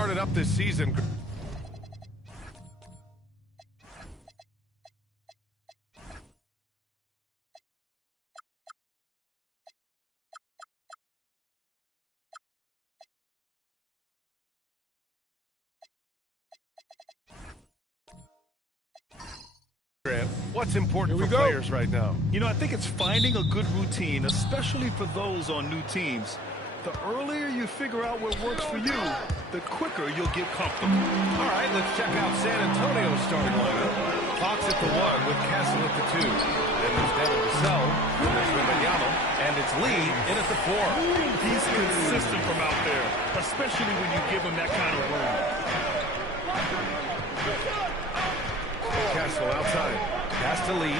started up this season. What's important for players right now? You know, I think it's finding a good routine, especially for those on new teams. The earlier you figure out what works for you, the quicker you'll get comfortable. All right, let's check out San Antonio's starting lineup. Fox at the 1 with Castle at the 2. Then there's Devin Vassell, then there's Wembanyama, and it's Lee in at the 4. He's consistent from out there, especially when you give him that kind of room. Castle outside. Pass to Lee.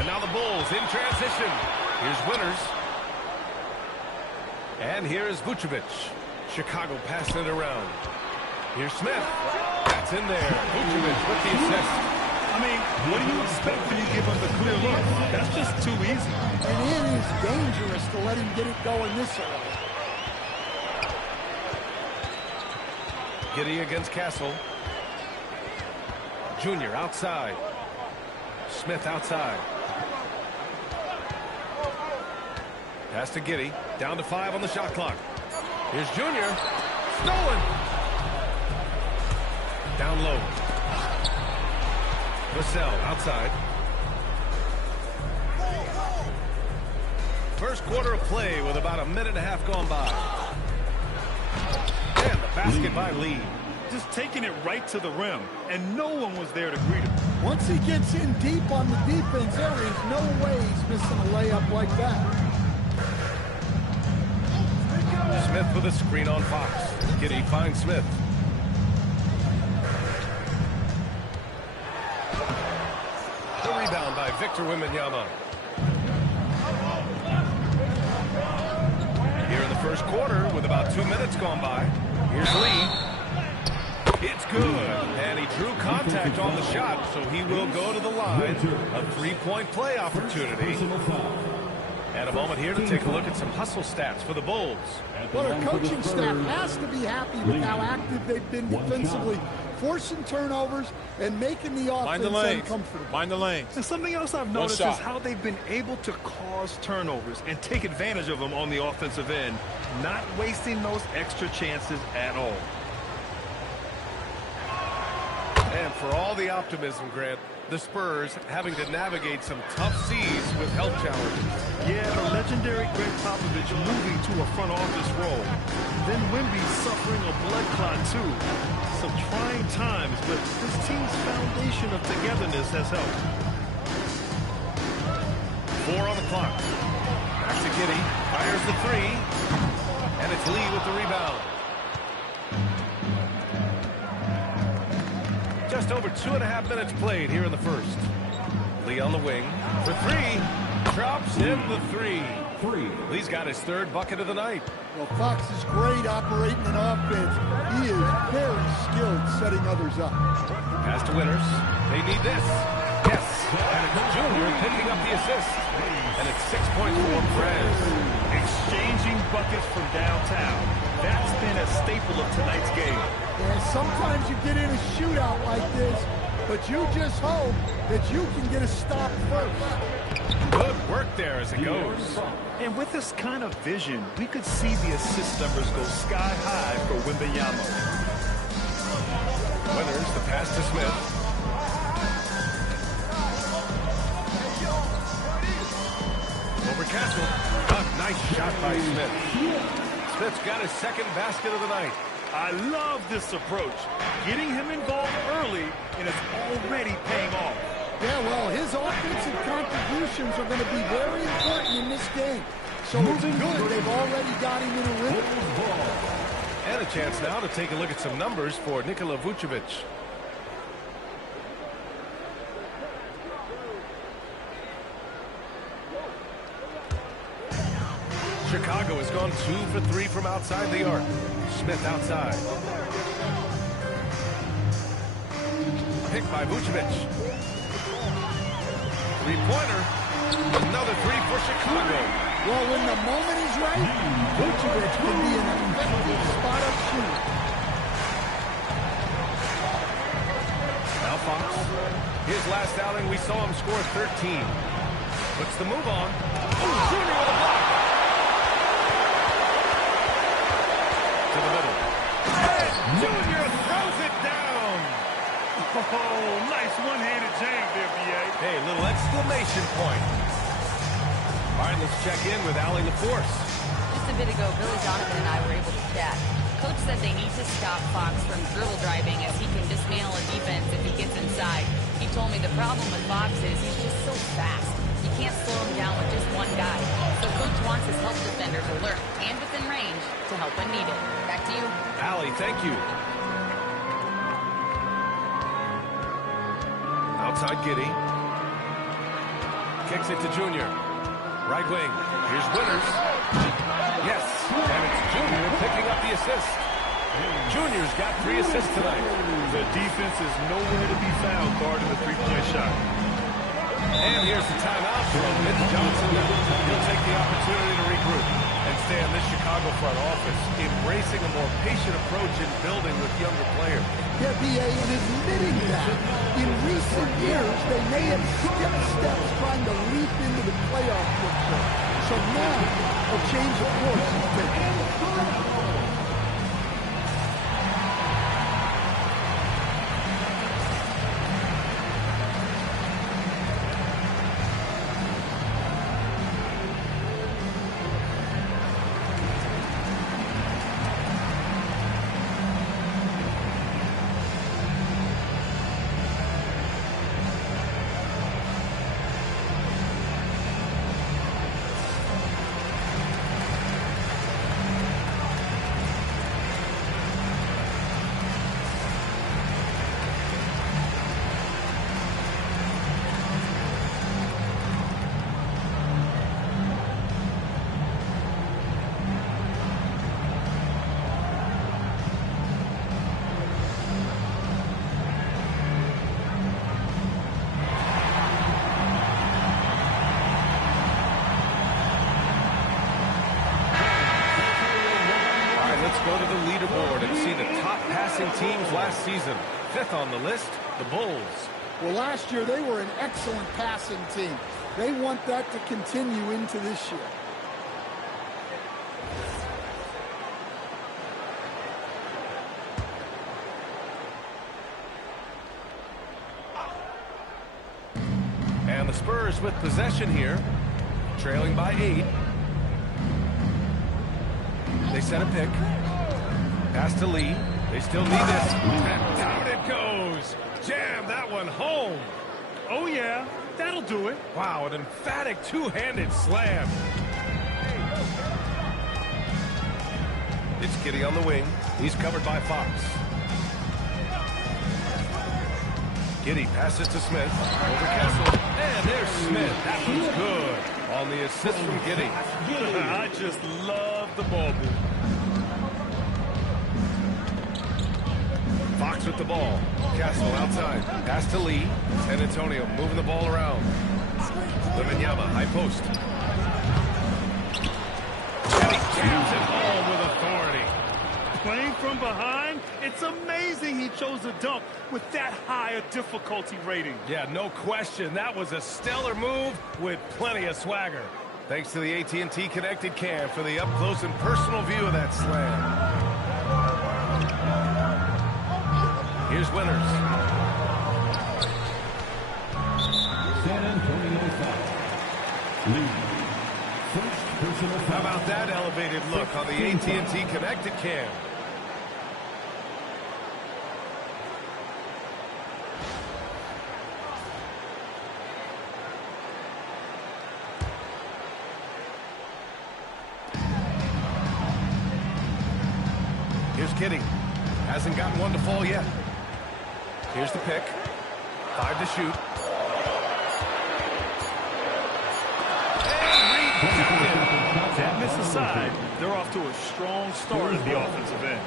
And now the Bulls in transition. Here's Winters. And here's Vucevic. Chicago passing it around. Here's Smith. That's in there. Vucevic with the assist. I mean, what do you expect when you give him the clear look? That's just too easy. And it is dangerous to let him get it going this early. Giddey against Castle. Junior outside. Smith outside. Pass to Giddey. Down to 5 on the shot clock. Here's Junior. Stolen. Down low. Vassell outside. First quarter of play with about a minute and a half gone by. And the basket by Lee. Just taking it right to the rim, and no one was there to greet him. Once he gets in deep on the defense, there is no way he's missing a layup like that. Smith with a screen on Fox. Giddey finds Smith. The rebound by Victor Wembanyama. Here in the first quarter with about 2 minutes gone by. Here's Lee. It's good, and he drew contact on the shot, so he will go to the line. A three-point play opportunity. And a moment here to take a look at some hustle stats for the Bulls. Well, their coaching staff has to be happy with how active they've been defensively, forcing turnovers and making the offense uncomfortable. Mind the lanes. And something else I've noticed is how they've been able to cause turnovers and take advantage of them on the offensive end, not wasting those extra chances at all. And for all the optimism, Grant, the Spurs having to navigate some tough seas with health challenges. Yeah, the legendary Greg Popovich moving to a front office role. Then Wemby suffering a blood clot, too. Some trying times, but this team's foundation of togetherness has helped. 4 on the clock. Back to Giddey. Fires the 3. And it's Lee with the rebound. Just over 2.5 minutes played here in the first. Lee on the wing for 3. Drops in the 3. Lee's got his 3rd bucket of the night. Well, Fox is great operating an offense. He is very skilled setting others up. Pass to Winters. They need this. Yes. And it's Junior picking up the assist. And it's 6 points for Perez. Exchanging buckets from downtown. That's been a staple of tonight's game. And sometimes you get in a shootout like this, but you just hope that you can get a stop first. Good work there as it goes. And with this kind of vision, we could see the assist numbers go sky high for Wembanyama. Winters, the pass to Smith. Over Castle. Nice shot by Smith. Smith's got his 2nd basket of the night. I love this approach. Getting him involved early, and it's already paying off. Yeah, well, his offensive contributions are going to be very important in this game. So it's good they've already got him in a rhythm. And a chance now to take a look at some numbers for Nikola Vucevic. Chicago has gone 2 for 3 from outside the arc. Smith outside. Picked by Vucevic. Three-pointer. Another 3 for Chicago. Well, when the moment is right, Vucevic can be an effective spot-up shooter. Fox. His last outing, we saw him score 13. Puts the move on. Oh, Junior with a block. To the middle. And Junior throws it down. Oh, nice one-handed jam there, B.A. Hey, little exclamation point. All right, let's check in with Allie LaForce. Just a bit ago, Billy Donovan and I were able to chat. Coach said they need to stop Fox from dribble driving as he can dismantle a defense if he gets inside. He told me the problem with Fox is he's just so fast. You can't slow him down with just one guy. So Coach wants his help defenders alert and within range to help when needed. Back to you. Allie, thank you. Outside Giddey. Kicks it to Junior. Right wing. Here's Winters. Yes, and it's Junior picking up the assist. Junior's got 3 assists tonight. The defense is nowhere to be found guarding the three-point shot. And here's the timeout from Mitch Johnson. He'll take the opportunity to regroup. And Stan, this Chicago front office embracing a more patient approach in building with younger players. Yeah, B.A., and admitting that in recent years they may have skipped steps trying to leap into the playoff picture. So now a change of course is taking place. Go to the leaderboard and see the top passing teams last season. 5th on the list, the Bulls. Well, last year they were an excellent passing team. They want that to continue into this year. And the Spurs with possession here, trailing by 8. They set a pick. Pass to Lee. They still need this. And down it goes. Jam that one home. Oh, yeah. That'll do it. Wow, an emphatic two-handed slam. It's Giddey on the wing. He's covered by Fox. Giddey passes to Smith. Over Kessel. And there's Smith. That one's good. On the assist from Giddey. I just love the ball move. Fox with the ball. Kessel outside. Pass to Lee. San Antonio moving the ball around. Wembanyama, high post. And he jams it home with authority. Playing from behind, it's amazing he chose a dunk with that high a difficulty rating. Yeah, no question. That was a stellar move with plenty of swagger. Thanks to the AT&T Connected Cam for the up-close and personal view of that slam. Here's Winters. San Antonio foul. Lee. First personal foul. How about that elevated look on the AT&T Connected Cam? Here's Giddey. Hasn't gotten one to fall yet. Here's the pick. 5 to shoot. That miss aside, they're off to a strong start at the offensive end.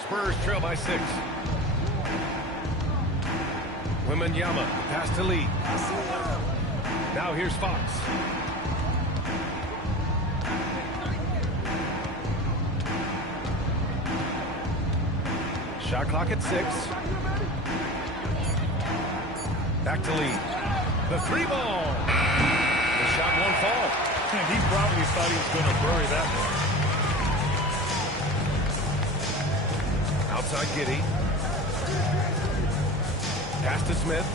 Spurs trail by 6. Wembanyama, pass to Lee. Now here's Fox. Shot clock at 6. Back to Lee. The 3-ball. The shot won't fall. He probably thought he was going to bury that one. Outside Giddey. Pass to Smith.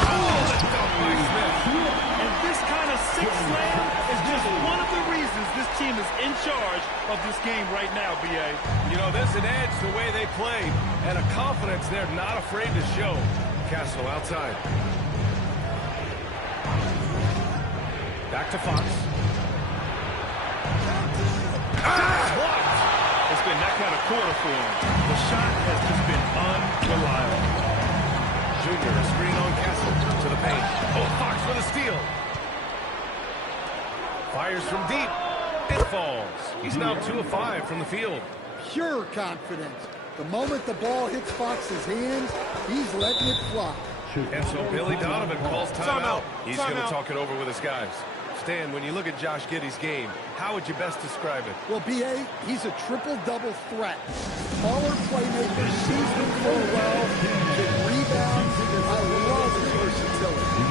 Oh, that's dunk by Smith. And this kind of six slam is just one of the reasons this team is in charge of this game right now, B.A. You know, there's an edge the way they play, and a confidence they're not afraid to show. Castle outside. Back to Fox. Blocked. It's been that kind of quarter for him. The shot has just been unreliable. Junior, a screen on Castle to the paint. Oh, Fox for the steal. Fires from deep. It falls. He's now 2 of 5 from the field. Pure confidence. The moment the ball hits Fox's hands, he's letting it fly. And so Billy Donovan calls timeout. He's going to talk it over with his guys. Stan, when you look at Josh Giddey's game, how would you best describe it? Well, B.A., he's a triple-double threat. Taller playmaker, sees the floor well, can rebound. I love his versatility.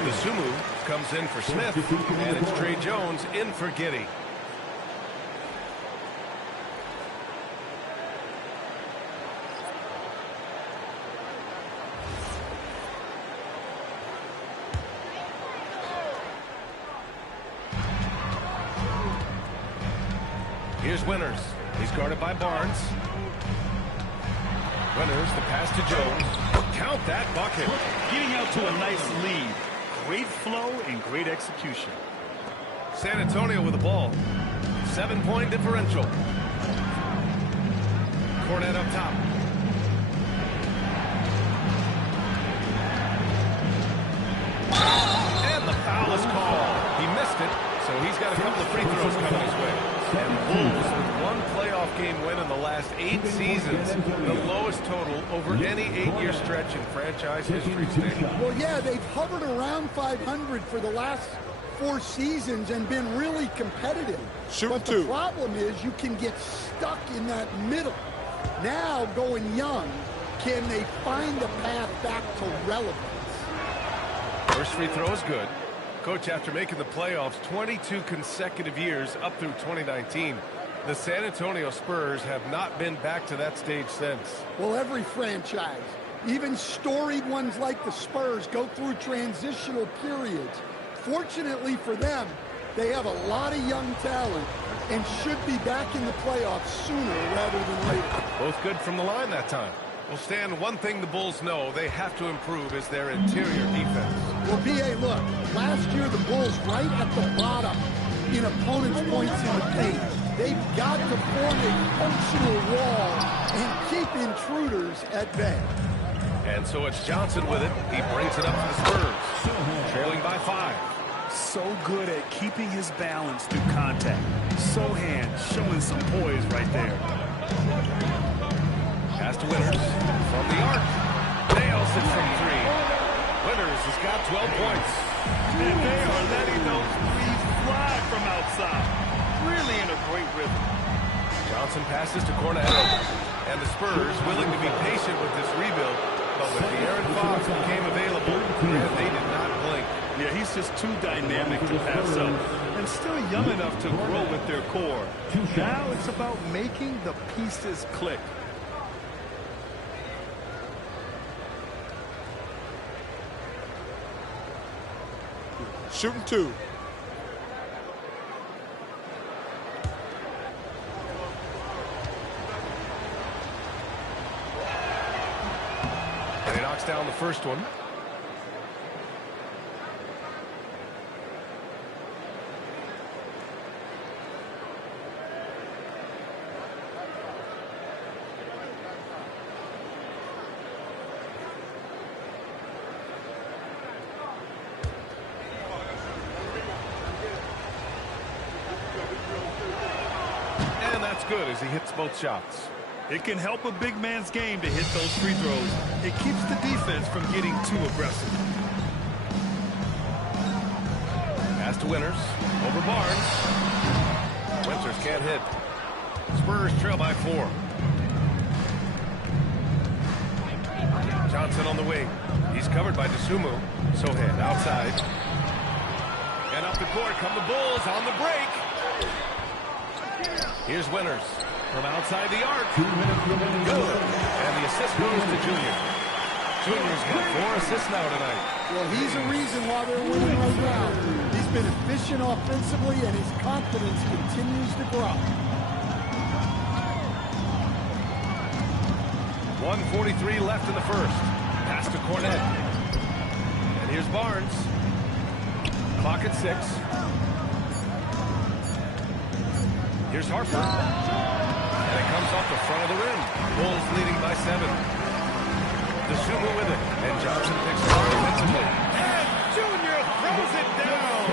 The Sumu comes in for Smith, and it's Trey Jones in for Giddey. Here's Winters. He's guarded by Barnes. Winters, the pass to Jones. Count that bucket. Getting out to a nice lead. Great flow and great execution. San Antonio with the ball. 7-point differential. Cornet up top. And the foul is called. He missed it, so he's got a couple of free throws coming his way. And Bulls with one playoff game win in the last 8 seasons, the lowest total over any 8-year stretch in franchise history. Well, yeah, they've hovered around 500 for the last 4 seasons and been really competitive. But the problem is you can get stuck in that middle. Now, going young, can they find the path back to relevance? First free throw is good. Coach, after making the playoffs 22 consecutive years up through 2019, the San Antonio Spurs have not been back to that stage since. Well, every franchise, even storied ones like the Spurs, go through transitional periods. Fortunately for them, they have a lot of young talent and should be back in the playoffs sooner rather than later. Both good from the line that time. Well, Stan, one thing the Bulls know they have to improve is their interior defense. Well, B.A., look, last year the Bulls right at the bottom in opponents' points in the paint. They've got to form a functional wall and keep intruders at bay. And so it's Johnson with it. He brings it up to the Spurs, trailing by 5. So good at keeping his balance through contact. Sohan showing some poise right there. Pass to Winters from the arc. Nails it from 3. Winters has got 12 points. And they are letting those threes fly from outside. Really in a great rhythm. Johnson passes to Cornet. And the Spurs willing to be patient with this rebuild. But when De'Aaron Fox became available, they did not blink. Yeah, Yeah, he's just too dynamic to pass up. And still young enough to grow with their core. Now it's about making the pieces click. Shooting two. And he knocks down the first one. And that's good as he hits both shots. It can help a big man's game to hit those free throws. It keeps the defense from getting too aggressive. Pass to Winters. Over Barnes. Winters can't hit. Spurs trail by 4. Johnson on the wing. He's covered by DeSumo. Sohan outside. And up the court come the Bulls on the break. Here's Winters from outside the arc. 2 minutes remaining. Good. And the assist goes to Junior. Junior's got 4 assists now tonight. Well, he's a reason why they're winning right now. He's been efficient offensively, and his confidence continues to grow. 1:43 left in the first. Pass to Cornette. And here's Barnes. Clock at 6. Here's Harper. And it comes off the front of the rim. Bulls leading by 7. DeSumo with it. And Johnson picks it up defensively. And Junior throws it down.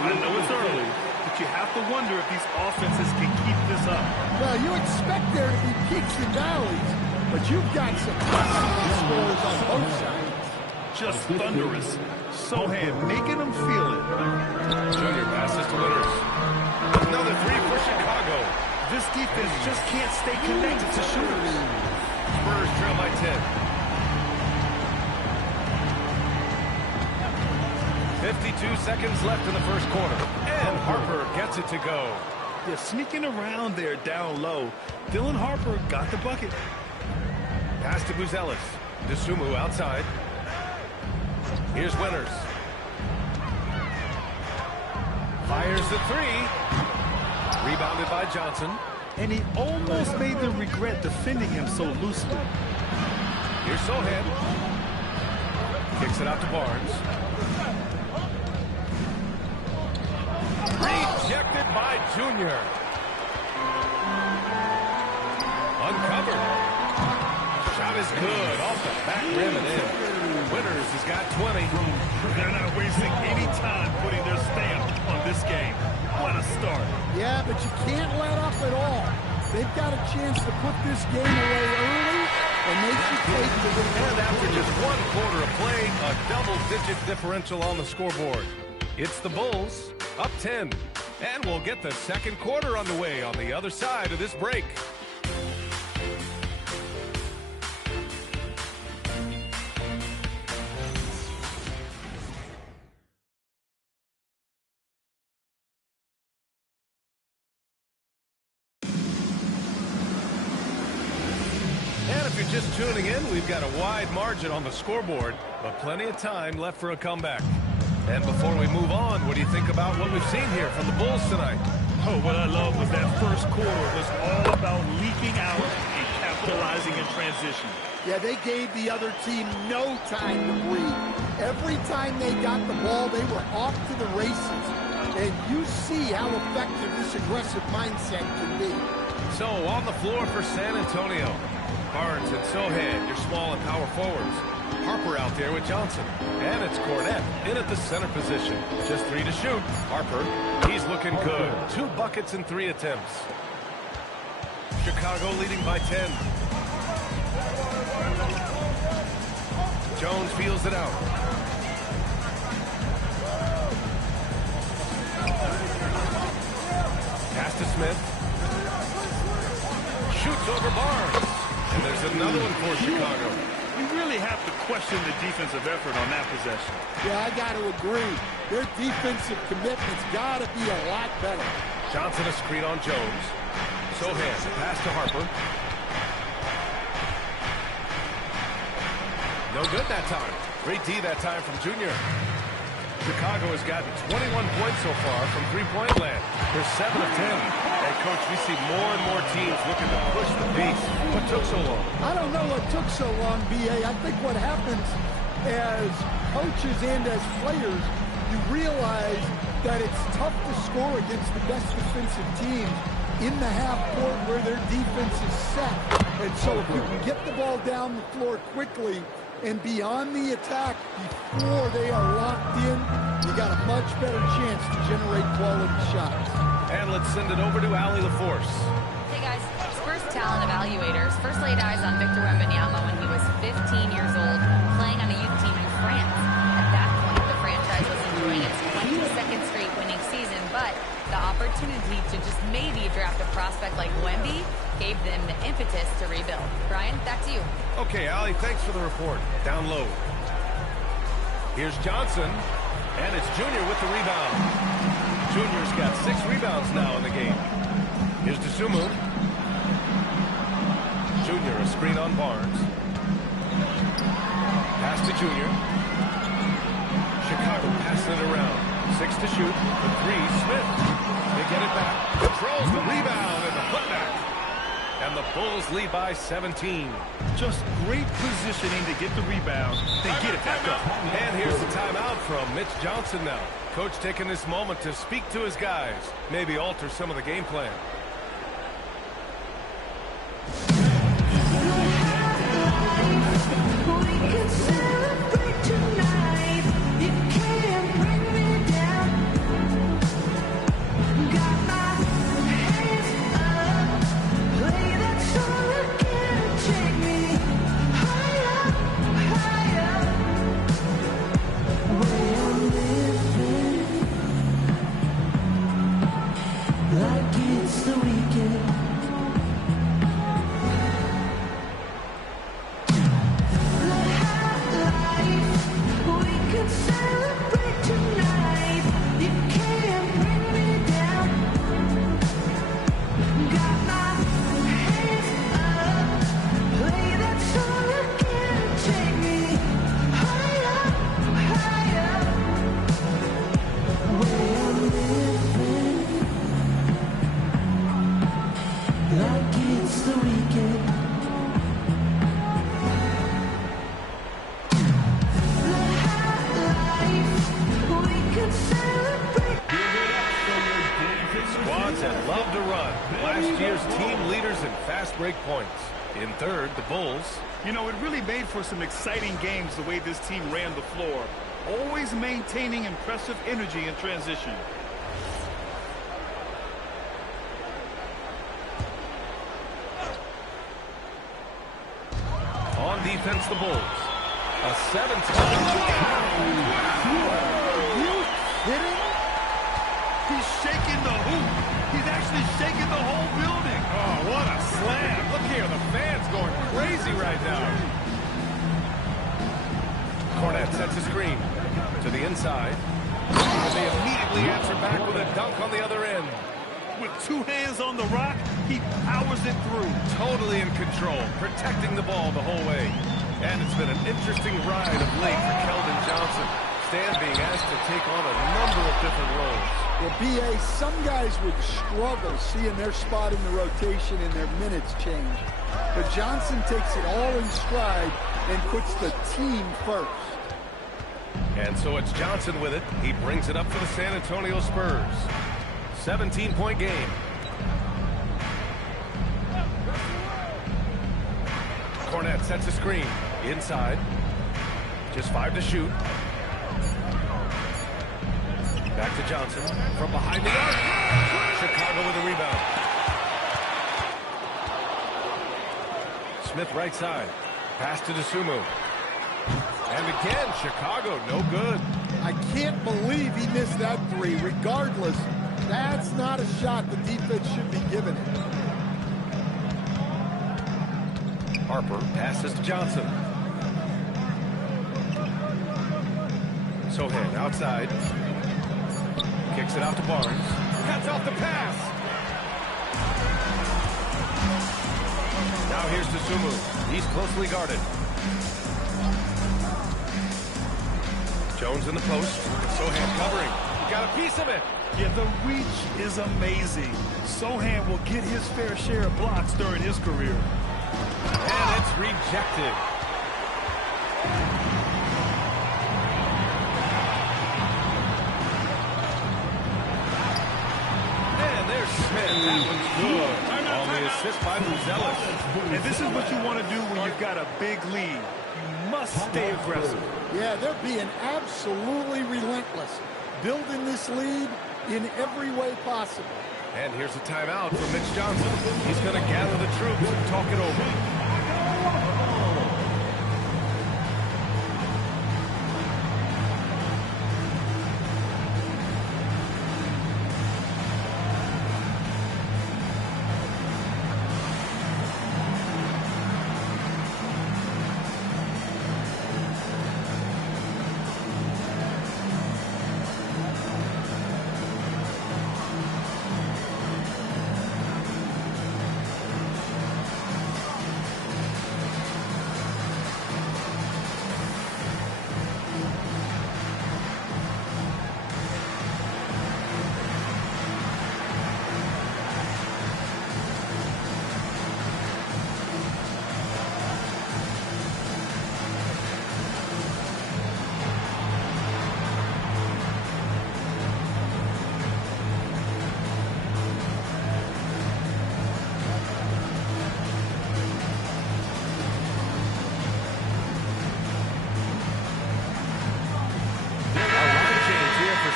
I know it's early, but you have to wonder if these offenses can keep this up. Well, you expect there to be peaks and valleys, but you've got some excellent scores on both sides. Just thunderous. Sohan making them feel it. Junior passes to Winters. Another 3 for Chicago. This defense just can't stay connected to shooters. Spurs trail by 10. 52 seconds left in the first quarter. And Harper gets it to go. They're sneaking around there down low. Dylan Harper got the bucket. Pass to Buzelis. DeSumo outside. Here's Winters. Fires the 3. Rebounded by Johnson. And he almost made them regret defending him so loosely. Here's Sohan. Kicks it out to Barnes. Rejected by Junior. Uncovered. Shot is good. Off the back rim and in. Winters has got 20. They're not wasting any time putting their stamp on this game. What a start. Yeah, but you can't let up at all. They've got a chance to put this game away early and make you take the win. And after just 1 quarter of play, a double-digit differential on the scoreboard. It's the Bulls up 10. And we'll get the second quarter underway on the other side of this break. And if you're just tuning in, we've got a wide margin on the scoreboard, but plenty of time left for a comeback. And before we move on, what do you think about what we've seen here from the Bulls tonight? Oh, what I love was that first quarter was all about leaking out and capitalizing in transition. Yeah, they gave the other team no time to breathe. Every time they got the ball, they were off to the races. And you see how effective this aggressive mindset can be. So, on the floor for San Antonio, Barnes and Sohan, your small and power forwards. Harper out there with Johnson. And it's Cornette in at the center position. Just 3 to shoot. Harper, he's looking good. 2 buckets in 3 attempts. Chicago leading by 10. Jones feels it out. Pass to Smith. Shoots over Barnes. And there's another one for Chicago. You really have to question the defensive effort on that possession. Yeah, I got to agree. Their defensive commitment's got to be a lot better. Johnson a screen on Jones. Sohan, pass to Harper. No good that time. Great D that time from Junior. Chicago has gotten 21 points so far from three-point land. They're 7 of 10. And, Coach, we see more and more teams looking to push the pace. What took so long? I don't know what took so long, B.A. I think what happens as coaches and as players, you realize that it's tough to score against the best defensive teams in the half court where their defense is set. And so if you can get the ball down the floor quickly and be on the attack before they are locked in, you got a much better chance to generate quality shots. And let's send it over to Allie LaForce. Hey guys, Spurs talent evaluators first laid eyes on Victor Wembanyama when he was 15 years old, playing on a youth team in France. At that point, the franchise was enjoying its 22nd straight winning season, but the opportunity to just maybe draft a prospect like Wemby gave them the impetus to rebuild. Brian, back to you. Okay, Allie, thanks for the report. Down low. Here's Johnson, and it's Junior with the rebound. Junior's got 6 rebounds now in the game. Here's DeSumo. Junior, a screen on Barnes. Pass to Junior. Chicago passing it around. 6 to shoot. The 3, Smith. They get it back. Controls the rebound and the putback. And the Bulls lead by 17. Just great positioning to get the rebound, then get it back up. And here's the timeout from Mitch Johnson now. Coach taking this moment to speak to his guys. Maybe alter some of the game plan. Squads that love to run. Last year's team leaders in fast break points. In third, the Bulls. You know, it really made for some exciting games the way this team ran the floor. Always maintaining impressive energy in transition. On defense, the Bulls. A 7-10. Are you kidding? He's shaking the hoop. He's actually shaking the whole building. Oh, what a slam. Look here, the fans going crazy right now. Cornette sets a screen to the inside. And they immediately answer back with a dunk on the other end. With 2 hands on the rock, he powers it through. Totally in control, protecting the ball the whole way. And it's been an interesting ride of late for Keldon Johnson. Stan being asked to take on a number of different roles. Well, B.A., some guys would struggle seeing their spot in the rotation and their minutes change. But Johnson takes it all in stride and puts the team first. And so it's Johnson with it. He brings it up for the San Antonio Spurs. 17-point game. Cornette sets a screen. Inside. Just 5 to shoot. Back to Johnson from behind the arc. Chicago with a rebound. Smith right side. Pass to DeSumo. And again, Chicago, no good. I can't believe he missed that 3. Regardless, that's not a shot the defense should be giving him. Harper passes to Johnson. Sohan outside. Kicks it out to Barnes. Cuts off the pass. Now here's Dosunmu. He's closely guarded. Jones in the post. Sohan covering. He got a piece of it. Yeah, the reach is amazing. Sohan will get his fair share of blocks during his career. And it's rejected. And there's Smith. That one's good. On the assist by Buzelis. And this is what you want to do when you've got a big lead. You must stay aggressive. Yeah, they're being absolutely relentless, building this lead in every way possible. And here's a timeout for Mitch Johnson. He's going to gather the troops and talk it over.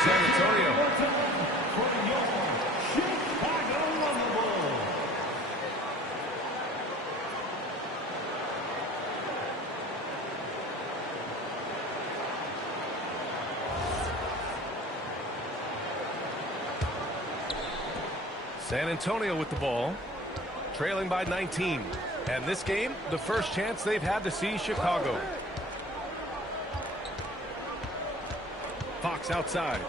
San Antonio. San Antonio with the ball, trailing by 19. And this game, the first chance they've had to see Chicago. Fox outside.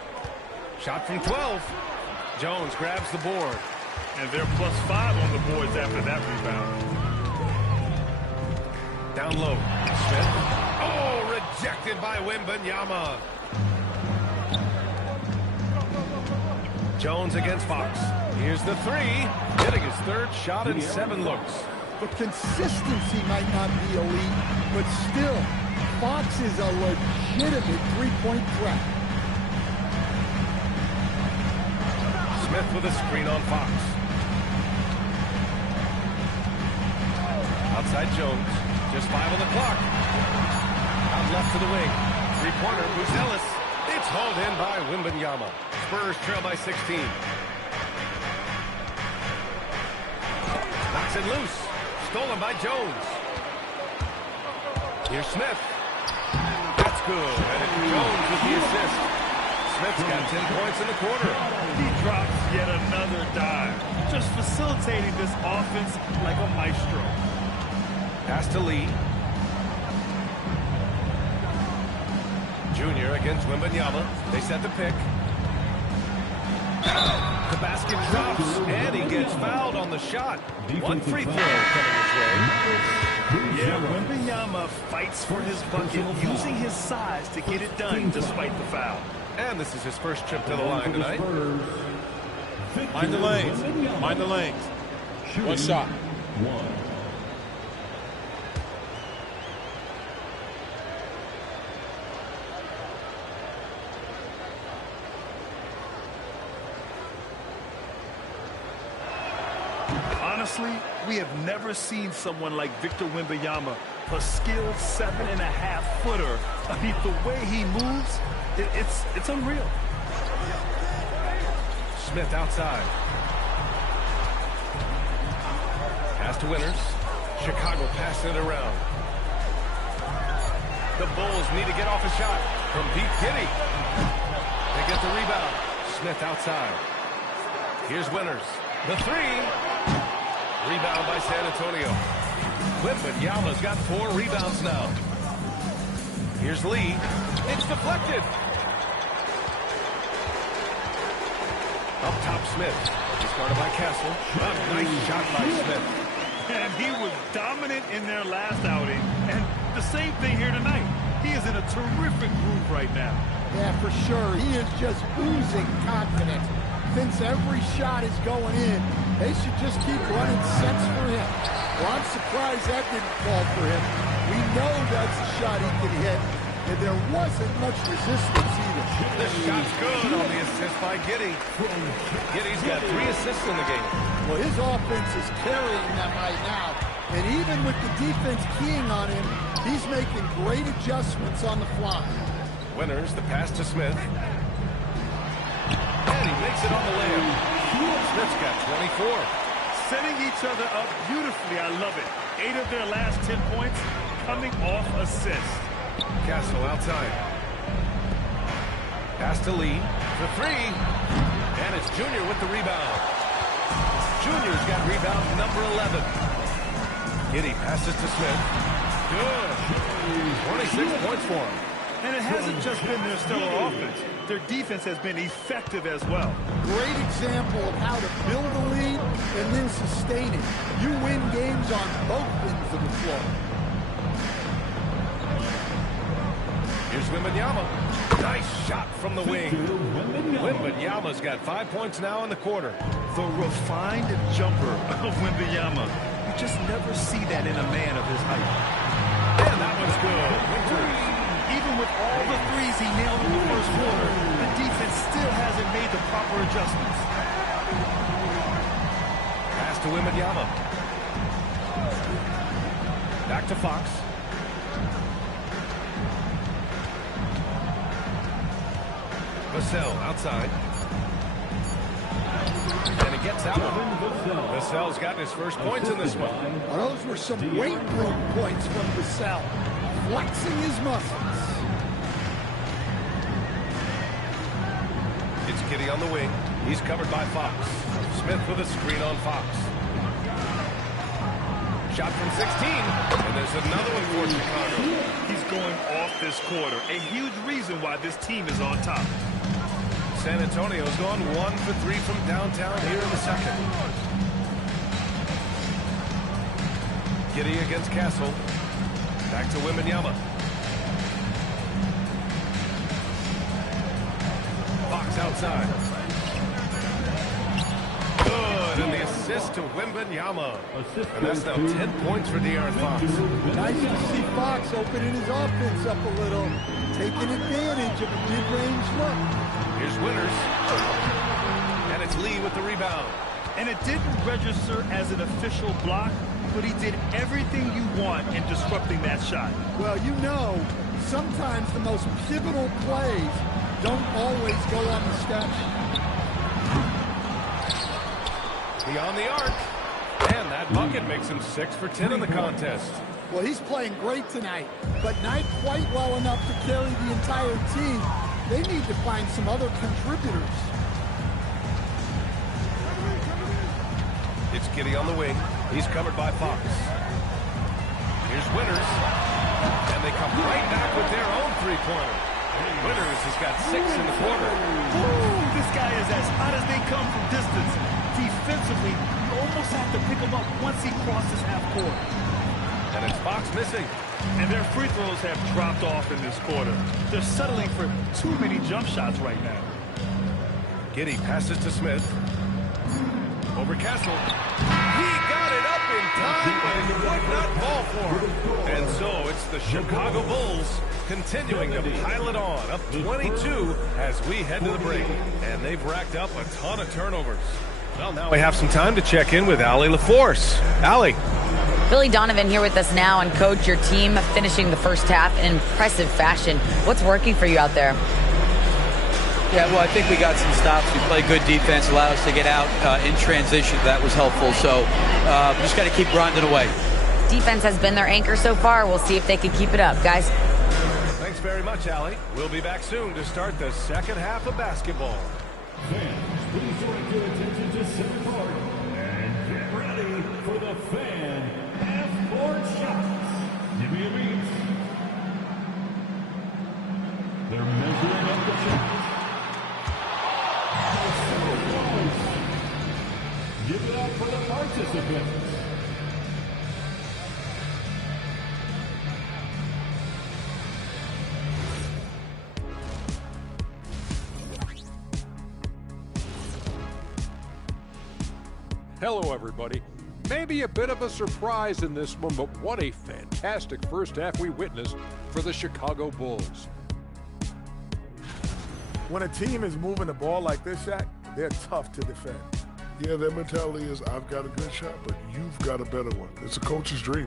Shot from 12. Jones grabs the board. And they're +5 on the boards after that rebound. Down low. Smith. Oh, rejected by Wembanyama. Jones against Fox. Here's the three. Hitting his third shot in 7 looks. The consistency might not be elite, but still, Fox is a legitimate three-point threat. Smith with a screen on Fox. Outside Jones. Just 5 on the clock. Out left to the wing. Three-pointer, Buzelis. It's hauled in by Wembanyama. Spurs trail by 16. Knocks it loose. Stolen by Jones. Here's Smith. That's good. And it's Jones with the assist. Smith's got 10 points in the quarter. He drops yet another dime. Just facilitating this offense like a maestro. Pass to Lee. Junior against Wembanyama. They set the pick. The basket drops, and he gets fouled on the shot. One free throw coming his way. Yeah, Wembanyama fights for his bucket, using his size to get it done despite the foul. And this is his first trip to the line tonight. Mind the lanes. Mind the lanes. One shot. Honestly, we have never seen someone like Victor Wembanyama, a skilled 7.5-footer. I mean, the way he moves, it's unreal. Smith outside. Pass to Winters. Chicago passing it around. The Bulls need to get off a shot from Pete Kitty. They get the rebound. Smith outside. Here's Winters. The three. Rebound by San Antonio. Wembanyama's got 4 rebounds now. Here's Lee. It's deflected. Up top, Smith. He's guarded by Castle. A nice shot by Smith. And he was dominant in their last outing. And the same thing here tonight. He is in a terrific groove right now. Yeah, for sure. He is just oozing confidence. Thinks every shot is going in. They should just keep running sets for him. Well, I'm surprised that didn't fall for him. We know that's a shot he can hit, and there wasn't much resistance either. This shot's good on the assist by Giddey. Giddey's got 3 assists in the game. Well, his offense is carrying them right now. And even with the defense keying on him, he's making great adjustments on the fly. Winters, the pass to Smith. And he makes it on the layup. Smith's got 24. Setting each other up beautifully. I love it. 8 of their last 10 points coming off assist. Castle outside. Pass to Lee for 3. And it's Junior with the rebound. Junior's got rebound number 11. Giddey passes to Smith. Good. 26 points for him. And it hasn't just been their stellar offense. Their defense has been effective as well. Great example of how to build a lead and then sustain it. You win games on both ends of the floor. Here's Wembanyama. Nice shot from the wing. Wembanyama's got 5 points now in the quarter. The refined jumper of Wembanyama. You just never see that in a man of his height. And that one's good. Even with all the threes he nailed in the first quarter, the defense still hasn't made the proper adjustments. Pass to Wembanyama. Back to Fox. Vassell outside. And he gets that one. Vassell's got his first points in this one. Well, those were some weight room points from Vassell. Flexing his muscles. It's Giddey on the wing. He's covered by Fox. Smith with a screen on Fox. Shot from 16. And there's another one for Chicago. He's going off this quarter. A huge reason why this team is on top. San Antonio's gone 1 for 3 from downtown here in the second. Giddey against Castle. Back to Wembanyama. Fox outside. Good, and the assist to Wembanyama. And that's now 10 points for De'Aaron Fox. Nice to see Fox opening his offense up a little, taking advantage of a mid-range look. Here's Winters. And it's Lee with the rebound. And it didn't register as an official block, but he did everything you want in disrupting that shot. Well, you know, sometimes the most pivotal plays don't always go on the steps. Beyond the arc. And that bucket makes him 6 for 10 in the contest. Well, he's playing great tonight, but not quite well enough to carry the entire team. They need to find some other contributors. It's Giddey on the wing. He's covered by Fox. Here's Winters. And they come right back with their own three-pointer. Winters has got 6 in the quarter. Ooh, this guy is as hot as they come from distance. Defensively, you almost have to pick him up once he crosses half court. And it's Fox missing. And their free throws have dropped off in this quarter. They're settling for too many jump shots right now. Giddey passes to Smith. Over Castle. He got it up in time, but it would not fall for him. And so it's the Chicago Bulls continuing to pile it on, up 22 as we head to the break. And they've racked up a ton of turnovers. Well, now we have some time to check in with Allie LaForce. Allie. Billy Donovan here with us now, and Coach, your team finishing the first half in impressive fashion. What's working for you out there? Yeah, well, I think we got some stops. We played good defense, allowed us to get out in transition. That was helpful. So just got to keep grinding away. Defense has been their anchor so far. We'll see if they can keep it up, guys. Thanks very much, Allie. We'll be back soon to start the second half of basketball. Fans, please direct your attention to center court and get ready for the fan half-court shots. Give me a beat. They're measuring up the shots. for the participants. Hello, everybody. Maybe a bit of a surprise in this one, but what a fantastic first half we witnessed for the Chicago Bulls. When a team is moving the ball like this, Shaq, they're tough to defend. Yeah, their mentality is, I've got a good shot, but you've got a better one. It's a coach's dream.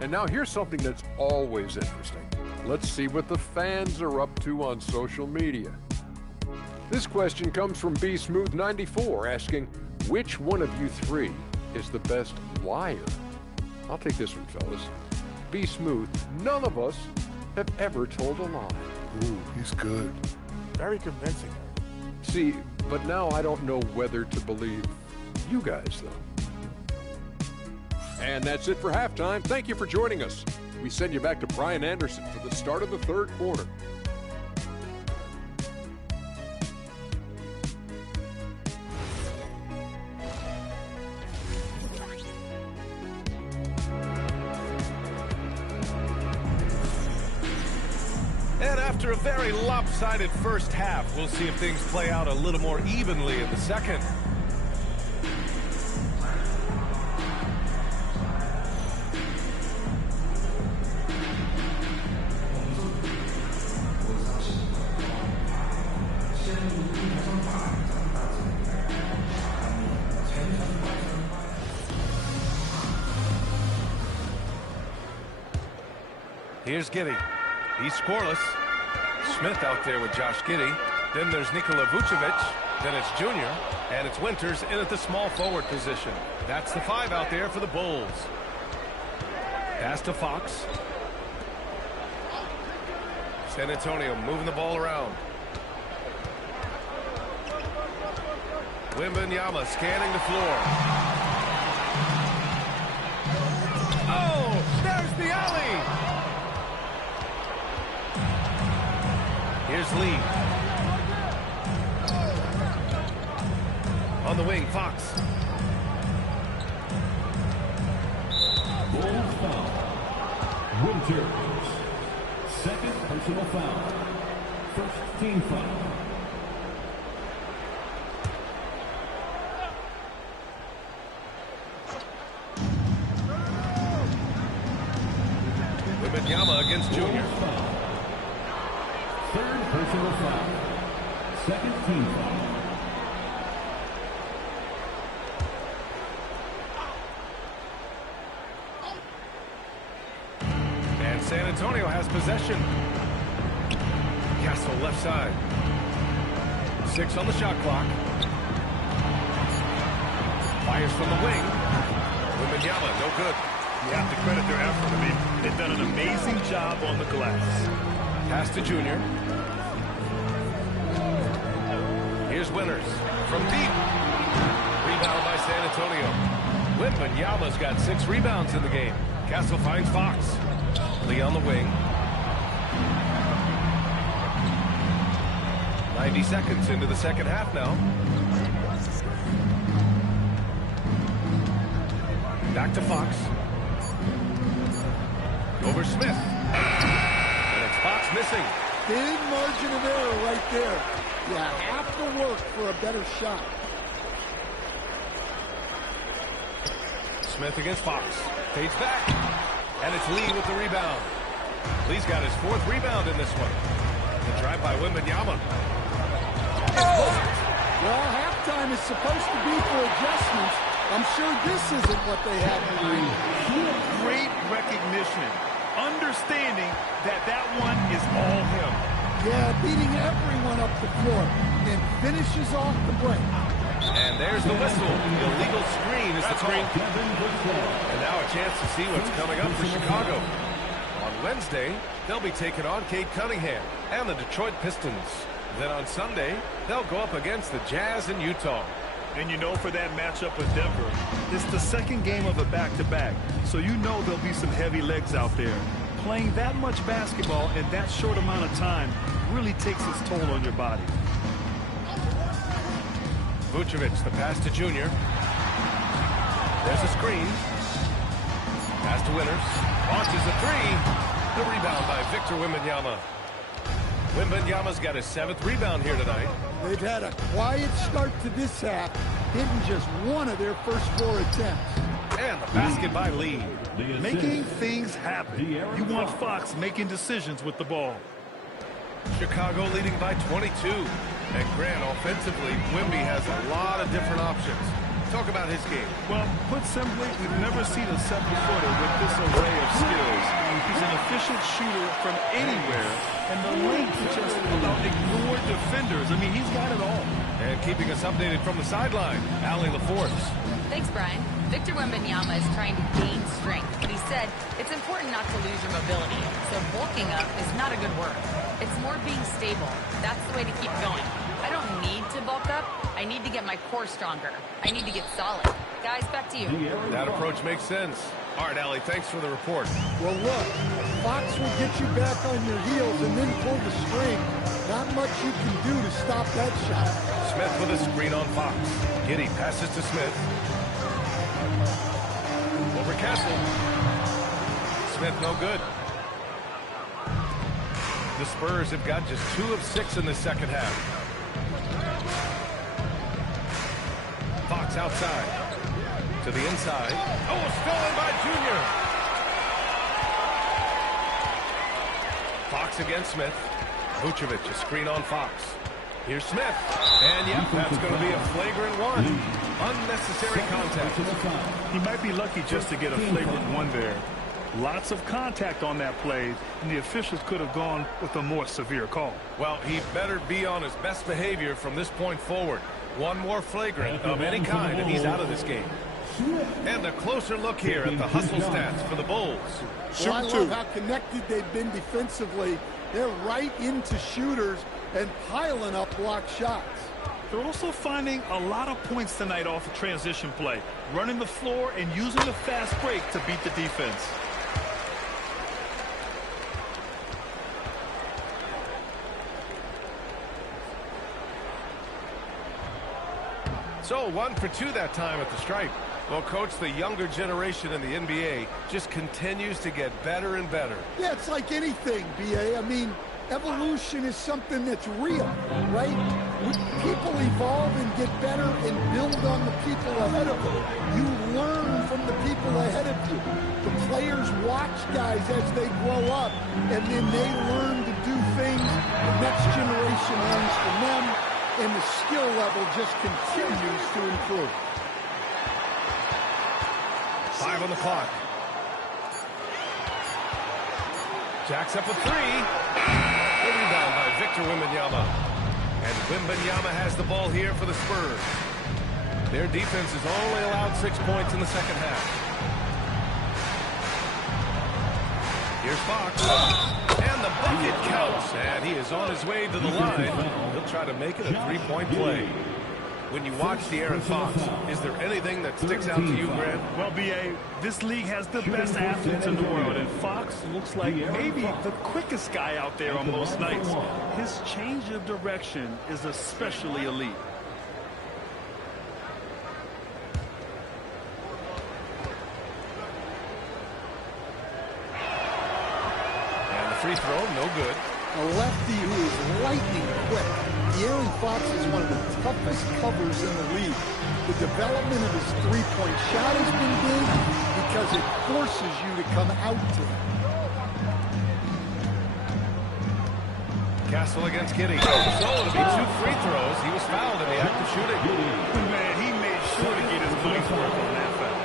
And now here's something that's always interesting. Let's see what the fans are up to on social media. This question comes from BSmooth94 asking, which one of you three is the best liar? I'll take this one, fellas. BSmooth, none of us have ever told a lie. Ooh, he's good. Very convincing. See, but now I don't know whether to believe you guys, though. And that's it for halftime. Thank you for joining us. We send you back to Brian Anderson for the start of the third quarter. And after a very lopsided first half, we'll see if things play out a little more evenly in the second. Here's Giddey. He's scoreless. Smith out there with Josh Giddey. Then there's Nikola Vucevic. Then it's Junior. And it's Winters in at the small forward position. That's the 5 out there for the Bulls. Pass to Fox. San Antonio moving the ball around. Wembanyama scanning the floor. Oh, there's the alley. Here's Lee. On the wing, Fox. Bulls foul. Winters. Second personal foul. First team foul. Wembanyama against Junior. Third personal foul. Second team foul. And San Antonio has possession. Castle left side. 6 on the shot clock. Fires from the wing. Wembanyama, no good. You have to credit their effort. I mean, they've done an amazing job on the glass. Pass to Junior. Here's Winters from deep. Rebound by San Antonio. Wembanyama's got 6 rebounds in the game. Castle finds Fox. Lee on the wing. 90 seconds into the second half now. Back to Fox. Over Smith. And it's Fox missing. Big margin of error right there. You have to work for a better shot. Smith against Fox. Fades back. And it's Lee with the rebound. Lee's got his 4th rebound in this one. The drive by Wembanyama. Well, halftime is supposed to be for adjustments. I'm sure this isn't what they had to do. Great recognition. Understanding that that one is all him. Yeah, beating everyone up the floor and finishes off the break. And there's the whistle. The illegal screen is the call. And now a chance to see what's coming up for Chicago. On Wednesday, they'll be taking on Cade Cunningham and the Detroit Pistons. Then on Sunday, they'll go up against the Jazz in Utah. And you know, for that matchup with Denver, it's the second game of a back-to-back. So you know there'll be some heavy legs out there. Playing that much basketball in that short amount of time really takes its toll on your body. Vucevic, the pass to Junior. There's a screen. Pass to Winters. Launches a three. The rebound by Victor Wembanyama. Wembanyama's got his 7th rebound here tonight. They've had a quiet start to this half, hitting just one of their first 4 attempts. And the basket by Lee. Making things happen. You want Fox making decisions with the ball. Chicago leading by 22. And Grant, offensively, Wemby has a lot of different options. Talk about his game. Well, put simply, we've never seen a 7-footer with this array of skills. He's an efficient shooter from anywhere, and the length just about ignored defenders. I mean, he's got it all. And keeping us updated from the sideline, Allie LaForce. Thanks, Brian. Victor Wembanyama is trying to gain strength, but he said it's important not to lose your mobility. So bulking up is not a good word. It's more being stable. That's the way to keep going. I don't need to bulk up. I need to get my core stronger. I need to get solid. Guys, back to you. That approach makes sense. All right, Allie, thanks for the report. Well, look, Fox will get you back on your heels and then pull the string. Not much you can do to stop that shot. Smith with a screen on Fox. Giddey passes to Smith. Over Castle. Smith no good. The Spurs have got just 2 of 6 in the second half. Fox outside. To the inside. Oh, stolen by Junior. Fox against Smith. Vucevic, a screen on Fox. Here's Smith. And, yeah, that's going to be a flagrant 1. Unnecessary contact. He might be lucky just to get a flagrant 1 there. Lots of contact on that play, and the officials could have gone with a more severe call. Well, he better be on his best behavior from this point forward. One more flagrant of any kind, and he's out of this game. And a closer look here at the hustle stats for the Bulls. Well, I love how connected they've been defensively. They're right into shooters and piling up block shots. They're also finding a lot of points tonight off of transition play, running the floor and using the fast break to beat the defense. So 1 for 2 that time at the stripe. Well, Coach, the younger generation in the NBA just continues to get better and better. Yeah, it's like anything, B.A. I mean, evolution is something that's real, right? People evolve and get better and build on the people ahead of them. You learn from the people ahead of you. The players watch guys as they grow up, and then they learn to do things the next generation learns from them, and the skill level just continues to improve. 5 on the clock. Jacks up a 3. The rebound by Victor Wembanyama. And Wembanyama has the ball here for the Spurs. Their defense has only allowed 6 points in the second half. Here's Fox. And the bucket counts. And he is on his way to the line. He'll try to make it a 3-point play. When you watch De'Aaron Fox, is there anything that sticks out to you, Grant? Well, B.A., this league has the best athletes in the world, and Fox looks like maybe the quickest guy out there on most nights. His change of direction is especially elite. And the free throw, no good. A lefty who is lightning quick. De'Aaron Fox is one of the toughest covers in the league. The development of his three-point shot has been big because it forces you to come out to him. Castle against Giddey. So it'll be 2 free throws. He was fouled in the act of shooting. Man, he made sure to get his money's worth on that foul.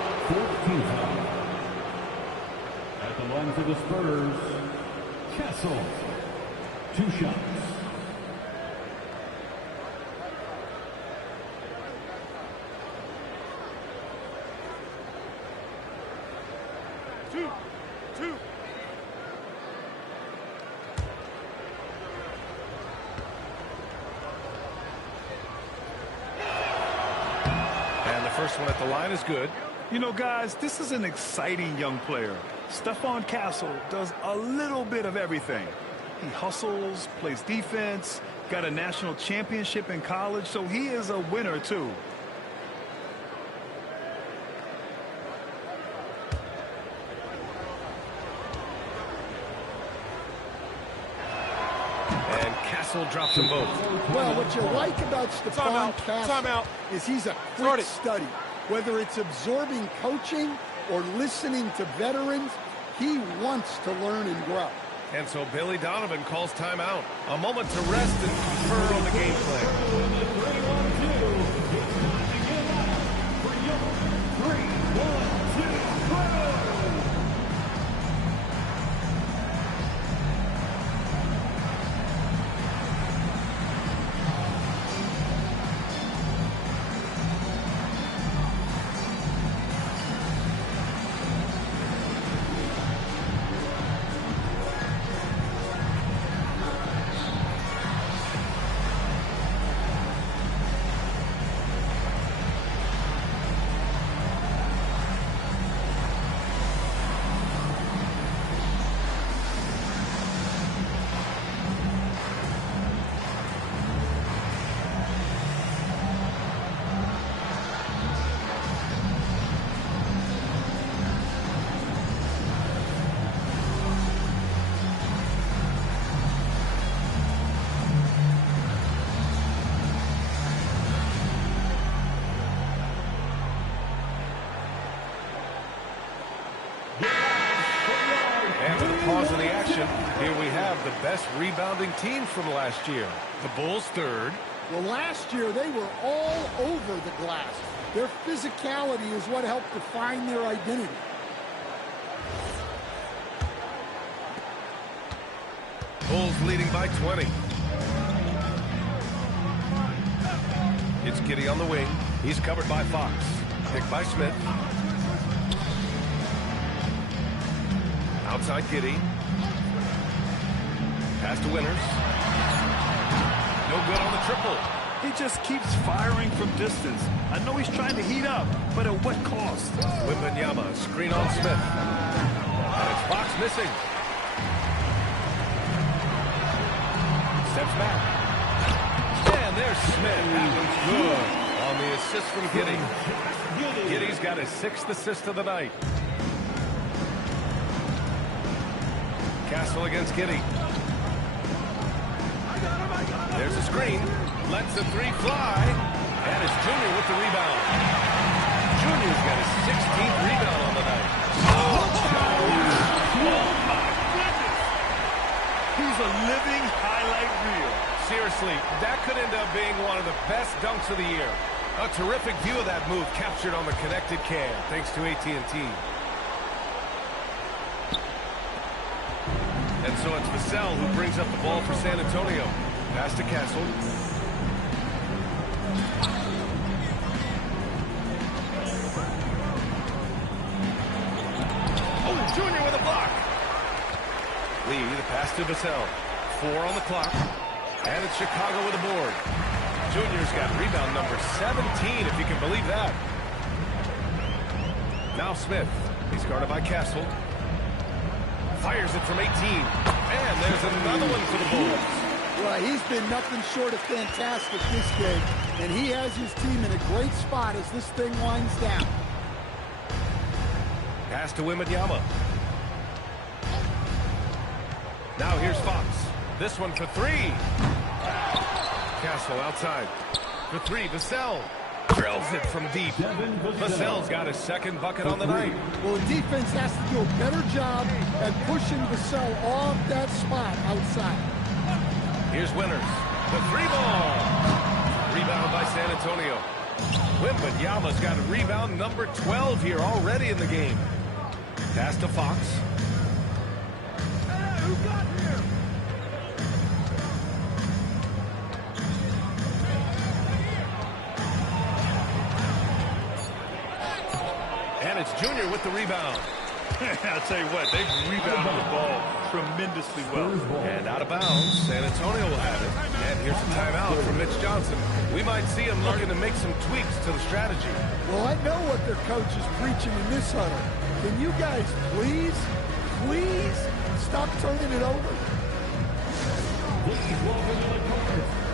At the line for the Spurs, Castle. 2 shots. Two. And the first one at the line is good. You know, guys, this is an exciting young player. Stephon Castle does a little bit of everything. He hustles, plays defense, Got a national championship in college, so he is a winner, too. And Castle drops them both. Well, what you like about Stephon Castle is he's a quick study. Whether it's absorbing coaching or listening to veterans, he wants to learn and grow. And so Billy Donovan calls timeout. A moment to rest and confer on the game plan. Pause in the action. Here we have the best rebounding team from last year. The Bulls third. Well, last year they were all over the glass. Their physicality is what helped define their identity. Bulls leading by 20. It's Giddey on the wing. He's covered by Fox. Picked by Smith. Outside Giddey. Pass to Winters. No good on the triple. He just keeps firing from distance. I know he's trying to heat up, but at what cost? Wembanyama, screen on Smith. And it's Fox missing. Steps back. And there's Smith. That one's good on the assist from Giddey. Giddey's got his 6th assist of the night. Castle against Giddey. There's a screen. Lets the three fly. And it's Junior with the rebound. Junior's got his 16th rebound on the night. Oh my goodness. He's a living highlight reel. Seriously, that could end up being one of the best dunks of the year. A terrific view of that move captured on the connected cam, thanks to AT&T. And so it's Vassell who brings up the ball for San Antonio. Pass to Castle. Oh, Junior with a block. Lee, the pass to Vassell. 4 on the clock. And it's Chicago with a board. Junior's got rebound number 17, if you can believe that. Now Smith. He's guarded by Castle. Fires it from 18. And there's another one for the Bulls. Well, he's been nothing short of fantastic this game. And he has his team in a great spot as this thing winds down. Pass to Wembanyama. Now here's Fox. This one for 3. Castle outside. For 3, Vassell. Drills it from deep. Vassell's got his 2nd bucket on the night. Well, the defense has to do a better job at pushing Vassell off that spot outside. Here's Winters. The 3-ball. Rebound by San Antonio. Wembanyama's got rebound number 12 here already in the game. Pass to Fox. Who got here? And it's Junior with the rebound. I'll tell you what, they've rebounded the ball tremendously well. And out of bounds, San Antonio will have it. And here's a timeout from Mitch Johnson. We might see him looking to make some tweaks to the strategy. Well, I know what their coach is preaching in this huddle. Can you guys please stop turning it over? Please welcome to the court,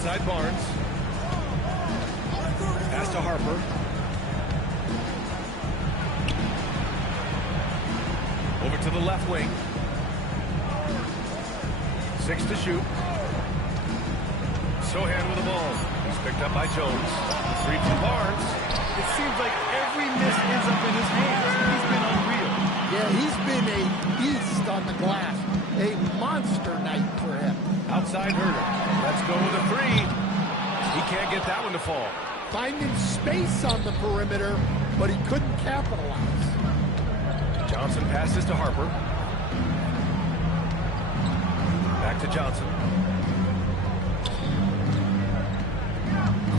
Outside Barnes. Pass to Harper. Over to the left wing. 6 to shoot. Sohan with the ball. He's picked up by Jones. 3 from Barnes. It seems like every miss ends up in his hands. He's been unreal. Yeah, he's been a beast on the glass. A monster night for him. Outside Herder. Let's go with a 3. He can't get that one to fall. Finding space on the perimeter, but he couldn't capitalize. Johnson passes to Harper. Back to Johnson.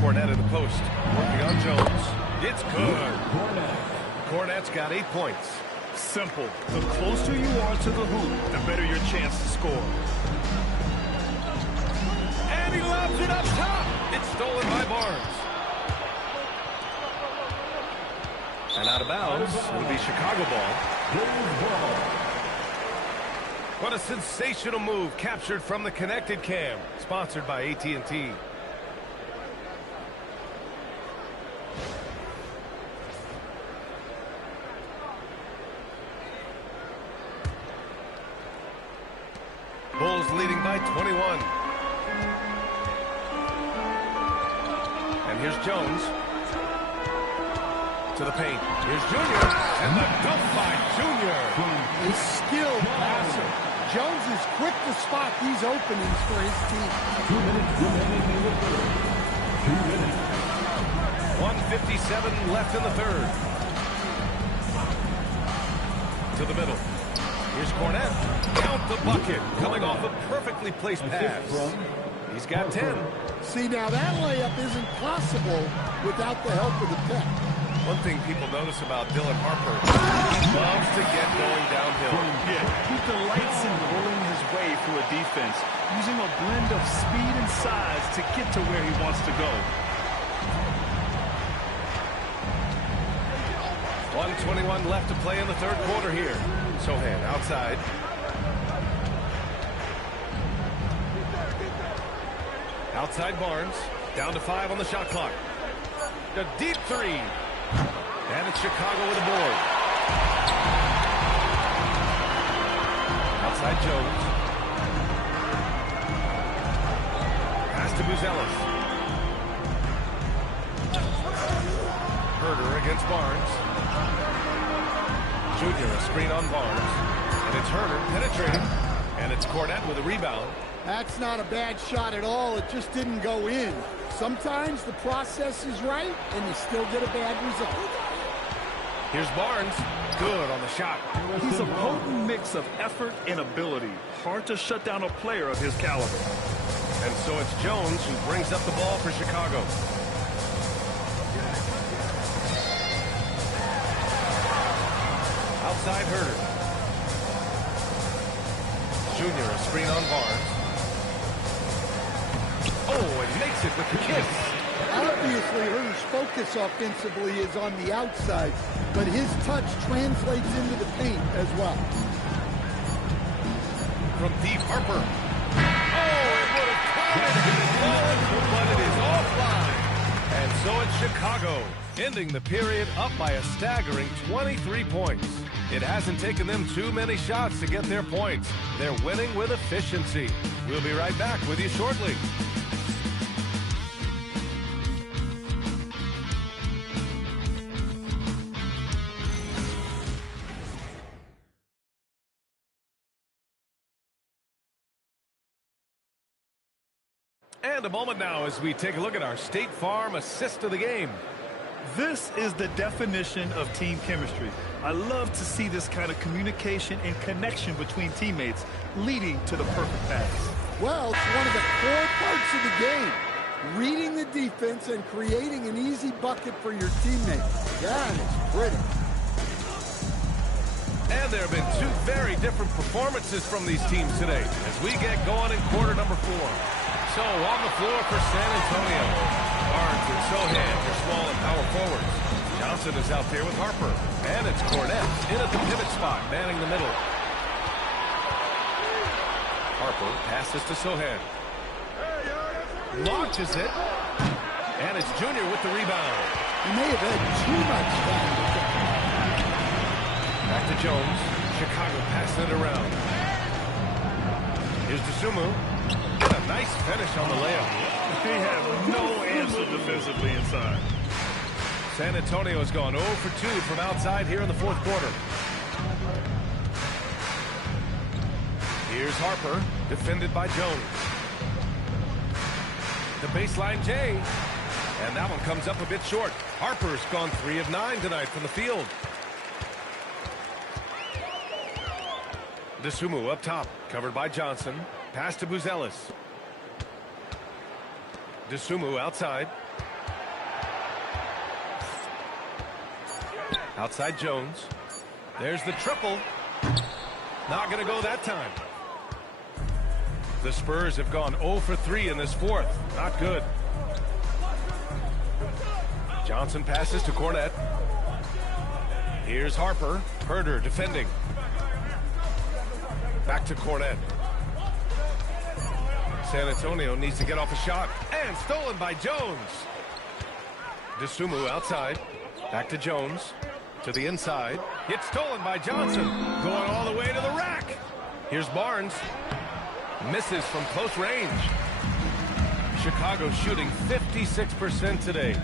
Cornette at the post. Working on Jones. It's good. Cornette's got 8 points. Simple. The closer you are to the hoop, the better your chance to score. And he lobs it up top. It's stolen by Barnes. And out of bounds will be Chicago ball. What a sensational move captured from the connected cam. Sponsored by AT&T. Bulls leading by 21. And here's Jones. To the paint. Here's Junior. And the dunk by Junior. A skilled passer. Jones is quick to spot these openings for his team. 2 minutes remaining in the third. 2 minutes. 1:57 left in the third. To the middle. Here's Cornette. Count the bucket. Coming off a perfectly placed pass. He's got 10. See, now that layup isn't possible without the help of the tech. One thing people notice about Dylan Harper, he loves to get going downhill. Yeah, he delights in rolling his way through a defense, using a blend of speed and size to get to where he wants to go. 1:21 left to play in the third quarter here. Sohan outside. Outside Barnes. Down to 5 on the shot clock. A deep 3. And it's Chicago with a board. Outside Jones. Pass to Buzelis. Herder against Barnes. Junior, a screen on Barnes. And it's Herder penetrating. And it's Cornette with a rebound. That's not a bad shot at all. It just didn't go in. Sometimes the process is right, and you still get a bad result. Here's Barnes. Good on the shot. He's a potent mix of effort and ability. Hard to shut down a player of his caliber. And so it's Jones who brings up the ball for Chicago. Outside Herder. Junior, a screen on Barnes. Oh, and makes it with the kiss. Obviously, Herder's focus offensively is on the outside, but his touch translates into the paint as well. From deep, Harper. Oh, it would have counted, but it is offline. And so it's Chicago, ending the period up by a staggering 23 points. It hasn't taken them too many shots to get their points. They're winning with efficiency. We'll be right back with you shortly. And a moment now as we take a look at our State Farm assist of the game. This is the definition of team chemistry. I love to see this kind of communication and connection between teammates leading to the perfect pass. Well, it's one of the core parts of the game. Reading the defense and creating an easy bucket for your teammates. That is pretty. And there have been two very different performances from these teams today as we get going in quarter number 4. So on the floor for San Antonio, Barnes and Sohan, your small and power forwards. Johnson is out there with Harper. And it's Cornette in at the pivot spot, manning the middle. Harper passes to Sohan. Launches it. And it's Junior with the rebound. He may have had too much time. Back to Jones. Chicago passing it around. Here's Dosunmu. And a nice finish on the layup. He had no answer defensively inside. San Antonio has gone 0 for 2 from outside here in the fourth quarter. Here's Harper, defended by Jones. The baseline J. And that one comes up a bit short. Harper's gone 3 of 9 tonight from the field. Dosunmu up top, covered by Johnson. Pass to Buzelis. Dosunmu outside. Outside Jones. There's the triple. Not going to go that time. The Spurs have gone 0 for 3 in this fourth. Not good. Johnson passes to Cornette. Here's Harper. Herder defending. Back to Cornette. San Antonio needs to get off a shot. And stolen by Jones. Dosunmu outside. Back to Jones. To the inside. It's stolen by Johnson. Going all the way to the rack. Here's Barnes. Misses from close range. Chicago shooting 56% today.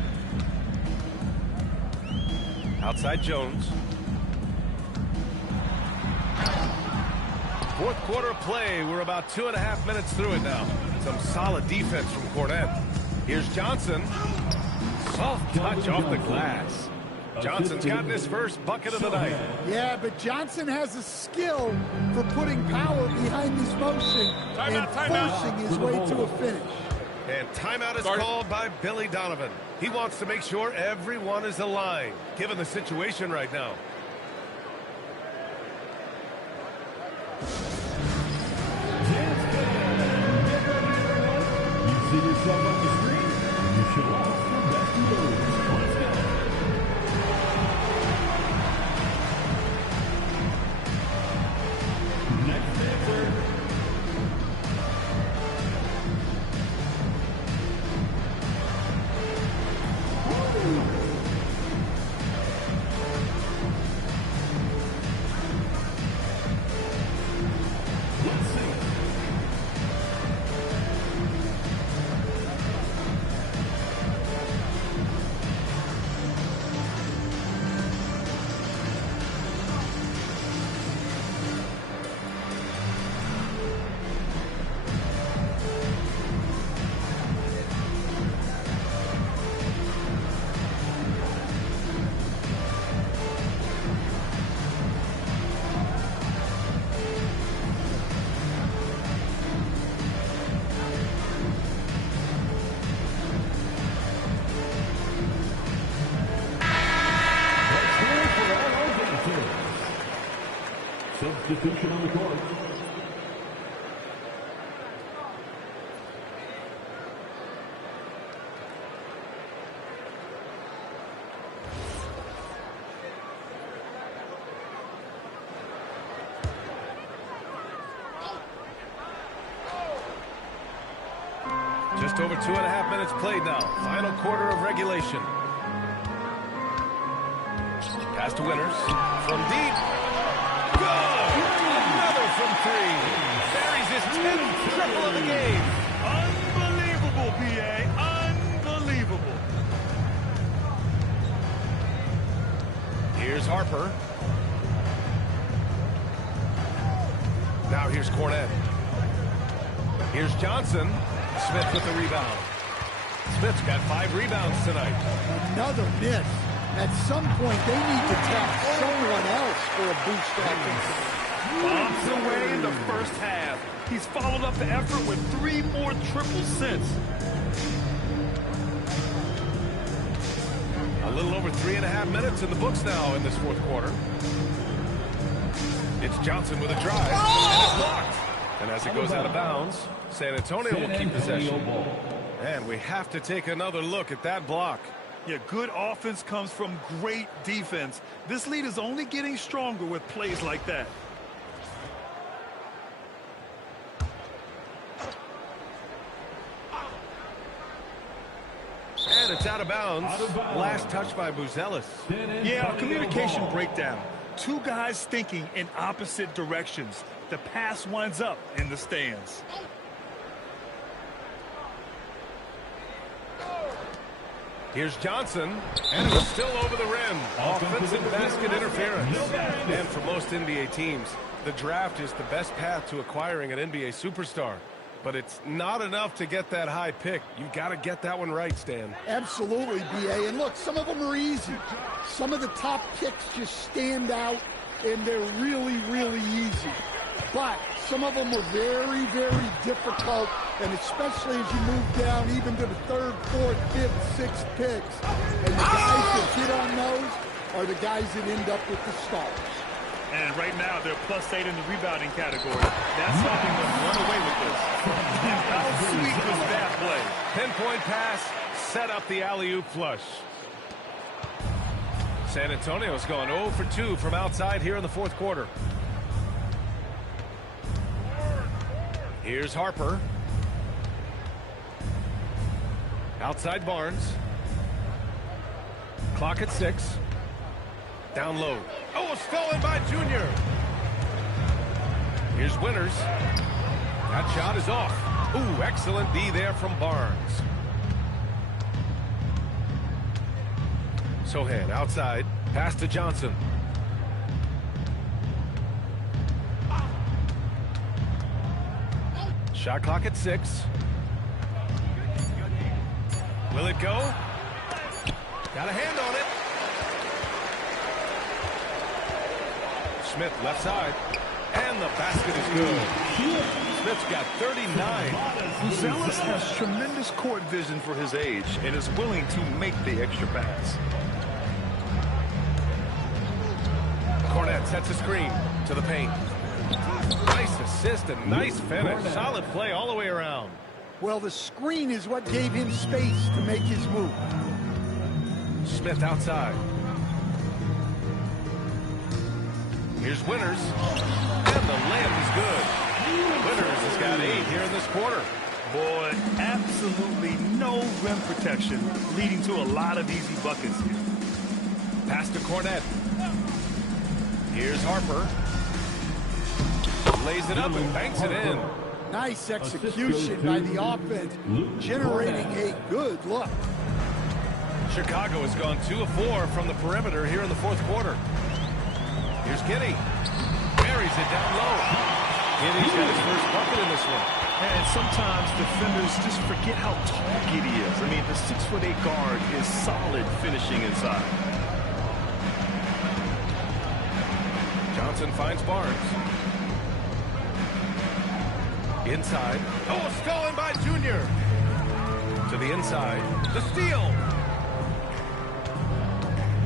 Outside Jones. Fourth quarter of play. We're about 2.5 minutes through it now. Some solid defense from Cornette. Here's Johnson. Soft touch off the glass. Johnson's gotten his first bucket of the night. Yeah, but Johnson has a skill for putting power behind his motion and forcing his way to a finish. And timeout is called by Billy Donovan. He wants to make sure everyone is aligned, given the situation right now. You see yourself on the screen? You show off your best moves. Let's go. Next answer. Let's see. Substitution on the court. Just over 2.5 minutes played now. Final quarter of regulation. Pass to Winters. From deep. Good! Another from 3. Buries his 10th triple of the game. Unbelievable, PA. Unbelievable. Here's Harper. Now here's Cornette. Here's Johnson. Smith with the rebound. Smith's got 5 rebounds tonight. Another miss. At some point, they need to tap someone else for a boost offensively. Bombs away in the first half. He's followed up the effort with 3 more triples since. A little over 3.5 minutes in the books now in this fourth quarter. It's Johnson with a drive. And it's blocked. And as it goes out of bounds, San Antonio will keep possession. And we have to take another look at that block. Yeah, good offense comes from great defense. This lead is only getting stronger with plays like that. out of bounds. Last touch by Buzelis. Yeah, a communication breakdown. Two guys thinking in opposite directions. The pass winds up in the stands. Here's Johnson, and it's still over the rim. Offensive basket interference. And for most NBA teams, the draft is the best path to acquiring an NBA superstar. But it's not enough to get that high pick. You've got to get that one right, Stan. Absolutely, B.A. And look, some of them are easy. Some of the top picks just stand out, and they're really, really easy. But some of them are very, very difficult, and especially as you move down even to the third, fourth, fifth, sixth picks. And the guys that hit on those are the guys that end up with the stars. And right now, they're +8 in the rebounding category. That's helping them run away with this. How sweet was that play? Pinpoint pass, set up the alley-oop flush. San Antonio's gone 0 for 2 from outside here in the fourth quarter. Here's Harper. Outside Barnes. Clock at 6. Down low. Oh, stolen by Junior. Here's Winters. That shot is off. Ooh, excellent D there from Barnes. Sohan outside. Pass to Johnson. Shot clock at 6. Will it go? Got a hand on it. Smith left side. And the basket is good. Smith's got 39. Buzelis has tremendous court vision for his age and is willing to make the extra pass. Cornette sets a screen to the paint. Nice assist and nice finish. Solid play all the way around. Well, the screen is what gave him space to make his move. Smith outside. Here's Winters. And the layup is good. Winters has got 8 here in this quarter. Boy, absolutely no rim protection, leading to a lot of easy buckets here. Pass to Cornette. Here's Harper. Lays it up and banks it in. Nice execution by the offense, generating a good look. Chicago has gone 2 of 4 from the perimeter here in the fourth quarter. Here's Giddey. Buries it down low. Giddey's got his first bucket in this one. And sometimes defenders just forget how tall Giddey is. I mean, the 6'8" guard is solid finishing inside. Johnson finds Barnes. Inside. Oh, stolen by Junior. To the inside. The steal.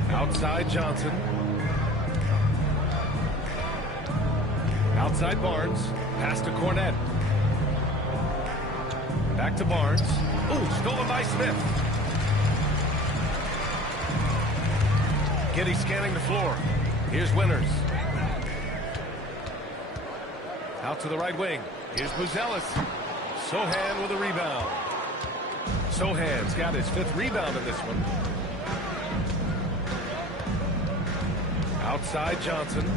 Outside Johnson. Outside Barnes. Pass to Cornette. Back to Barnes. Oh, stolen by Smith. Giddey scanning the floor. Here's Winters. Out to the right wing. Here's Buzelis. Sohan with a rebound. Sohan's got his 5th rebound in this one. Outside Johnson.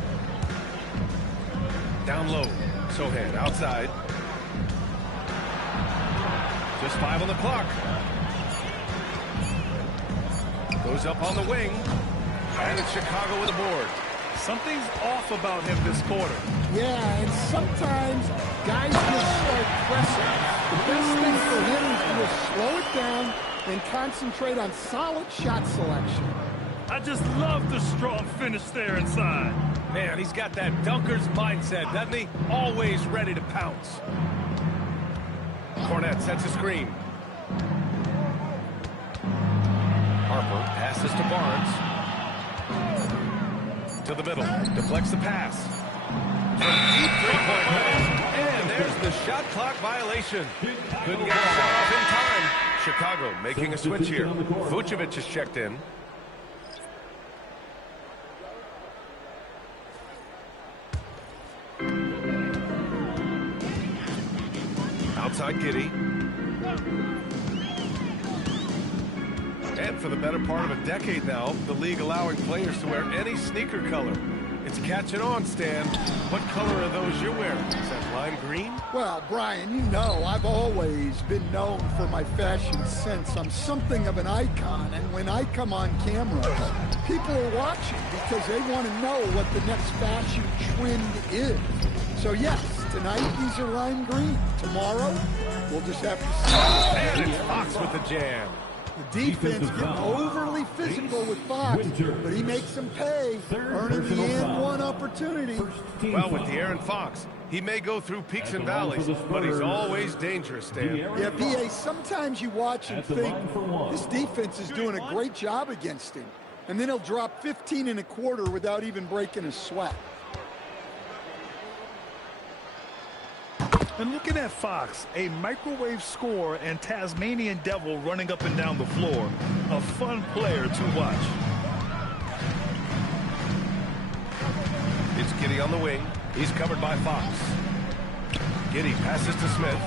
Down low. Sohan outside. Just 5 on the clock. Goes up on the wing. And it's Chicago with a board. Something's off about him this quarter. Yeah, and sometimes guys just start pressing. The best thing for him is to just slow it down and concentrate on solid shot selection. I just love the strong finish there inside. Man, he's got that dunker's mindset, doesn't he? Always ready to pounce. Cornette sets a screen. Harper passes to Barnes. To the middle. Deflects the pass. From deep three-point range. And there's the shot clock violation. Couldn't get the shot off in time. Chicago making a switch here. Vucevic is checked in. Outside Giddey. And for the better part of a decade now, the league allowing players to wear any sneaker color. It's catching on, Stan. What color are those you're wearing? Is that lime green? Well, Brian, you know I've always been known for my fashion sense. I'm something of an icon, and when I come on camera, people are watching because they want to know what the next fashion trend is. So yes, tonight these are lime green. Tomorrow, we'll just have to see. And it's Fox with the jam. The defense getting overly physical with Fox, but he makes them pay, earning the and one opportunity. Well, with De'Aaron Fox, he may go through peaks and valleys, but he's always dangerous, Stan. Yeah, B.A., sometimes you watch and think, this defense is doing a great job against him. And then he'll drop 15 and a quarter without even breaking a sweat. And looking at Fox, a microwave scorer and Tasmanian devil running up and down the floor. A fun player to watch. It's Giddey on the wing. He's covered by Fox. Giddey passes to Smith.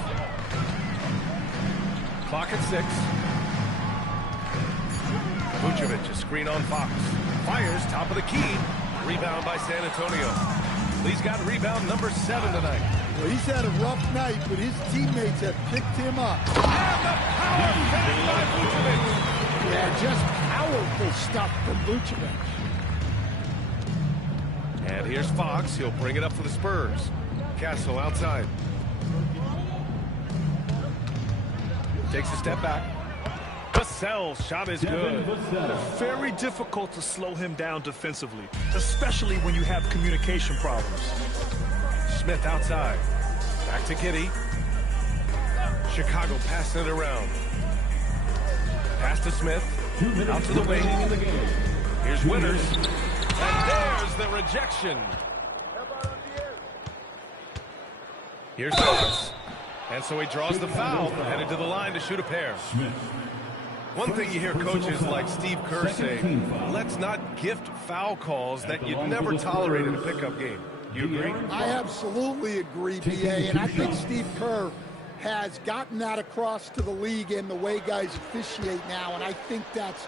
Clock at 6. Vucevic, a screen on Fox. Fires, top of the key. Rebound by San Antonio. He's got rebound number 7 tonight. Well, he's had a rough night, but his teammates have picked him up. And the power finish by Vucevic. Yeah, just powerful stuff from Vucevic. And here's Fox. He'll bring it up for the Spurs. Castle outside. Takes a step back. Vassell's shot is good. Very difficult to slow him down defensively, especially when you have communication problems. Smith outside. Back to Giddey. Chicago passing it around. Pass to Smith. Out to the wing. Here's Winters. And there's the rejection. Here's Fox. And so he draws the foul, headed to the line to shoot a pair. One thing you hear coaches like Steve Kerr say, let's not gift foul calls that you'd never tolerate in a pickup game. You agree? I absolutely agree, B.A., and I think Steve Kerr has gotten that across to the league and the way guys officiate now, and I think that's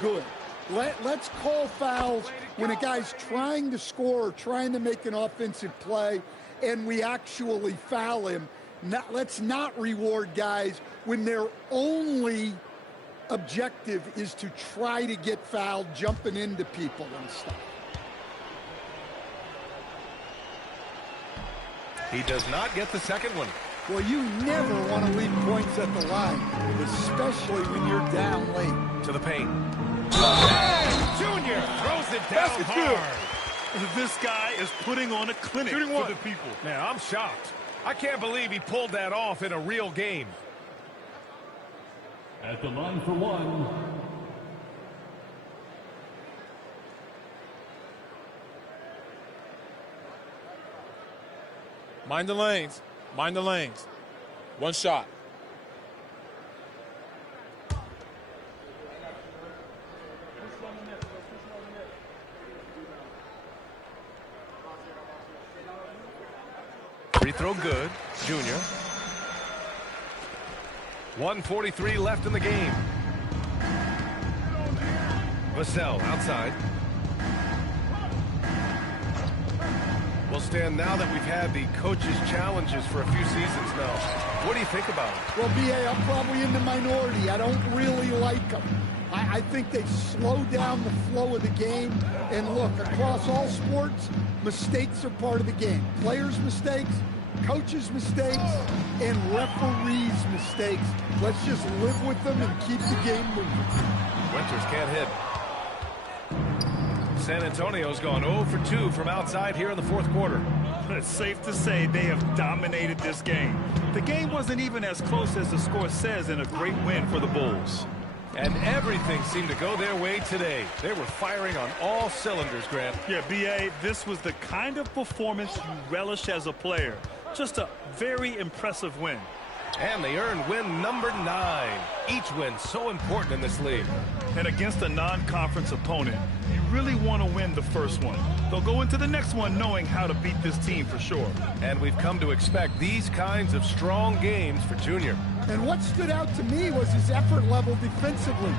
good. Let's call fouls when a guy's trying to score or trying to make an offensive play and we actually foul him. Let's not reward guys when their only objective is to try to get fouled, jumping into people and stuff. He does not get the second one. Well, you never want to leave points at the line, especially when you're down late. To the paint. Junior throws it down hard. This guy is putting on a clinic for the people. Man, I'm shocked. I can't believe he pulled that off in a real game. At the line for one. Mind the lanes. Mind the lanes. One shot. Free throw good. Junior. 1:43 left in the game. Vassell outside. Well, Stan, now that we've had the coaches' challenges for a few seasons now, what do you think about it? Well, B.A., I'm probably in the minority. I don't really like them. I think they slow down the flow of the game. And look, across all sports, mistakes are part of the game. Players' mistakes, coaches' mistakes, and referees' mistakes. Let's just live with them and keep the game moving. Winters can't hit. San Antonio's gone 0 for 2 from outside here in the fourth quarter. It's safe to say they have dominated this game. The game wasn't even as close as the score says in a great win for the Bulls. And everything seemed to go their way today. They were firing on all cylinders, Grant. Yeah, B.A., this was the kind of performance you relish as a player. Just a very impressive win. And they earned win number 9. Each win so important in this league. And against a non-conference opponent, you really want to win the first one. They'll go into the next one knowing how to beat this team for sure. And we've come to expect these kinds of strong games for Junior. And what stood out to me was his effort level defensively.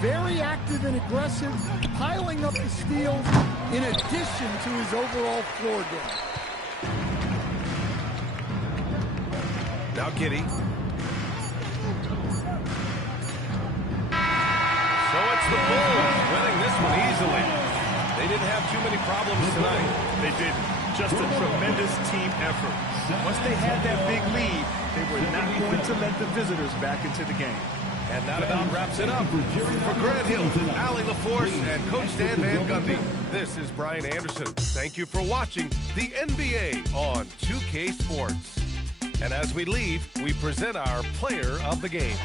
Very active and aggressive, piling up the steals in addition to his overall floor game. Now Giddey. So it's the Bulls winning this one easily. They didn't have too many problems tonight. They didn't. Just a tremendous team effort. Once they had that big lead, they were not going to let the visitors back into the game. And that about wraps it up. For Grant Hill, Allie LaForce, and Coach Dan Van Gundy, this is Brian Anderson. Thank you for watching the NBA on 2K Sports. And as we leave, we present our player of the game.